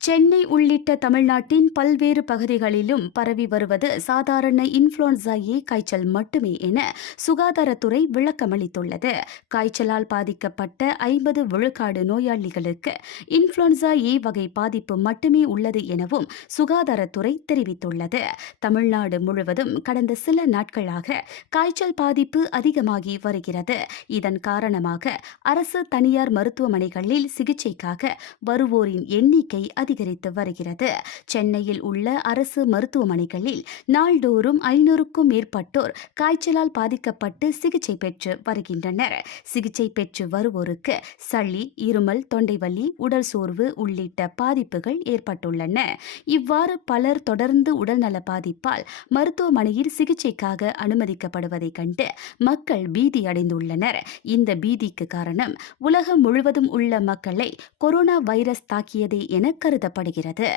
சென்னை உள்ளிட்ட தமிழ்நாட்டின் பல்வேறு பகுதிகளிலும் பரவி வருவது சாதாரண இன்ஃப்ளூயன்சா ஏ காய்ச்சல் மட்டுமே என சுகாதாரத்துறை விளக்கமளித்துள்ளது. காய்ச்சலால் பாதிக்கப்பட்ட 50 விழுக்காடு நோயாளிகளுக்கு இன்ஃப்ளூயன்சா ஏ வகை பாதிப்பு மட்டுமே உள்ளது எனவும் சுகாதாரத்துறை தெரிவித்துள்ளது. தமிழ்நாடு முழுவதும் கடந்த சில நாட்களாக காய்ச்சல் பாதிப்பு அதிகமாகி வருகிறது. இதன் காரணமாக அரசு தனியார் மருத்துவமனைகளில் சிகிச்சைக்காக வருவோரின் எண்ணிக்கை அதிகரித்து வருகிறது. சென்னையில் உள்ள அரசு மருத்துவமனைகளில் நாள்தோறும் 500க்கும் மேற்பட்டோர் காய்ச்சலால் பாதிக்கப்பட்டு சிகிச்சை பெற்று வருகின்றனர். சிகிச்சை பெற்று வருவோருக்கு சளி, இருமல், தொண்டைவலி, உடல் சோர்வு உள்ளிட்ட பாதிப்புகள் ஏற்பட்டுள்ளன. இவ்வாறு பலர் தொடர்ந்து உடல்நல பாதிப்பால் மருத்துவமனையில் சிகிச்சைக்காக அனுமதிக்கப்படுவதைக் கண்டு மக்கள் பீதி அடைந்துள்ளனர். இந்த பீதிக்கு காரணம் உலகம் முழுவதும் உள்ள மக்களை கொரோனா வைரஸ் தாக்கியதே என கருதப்படுகிறது.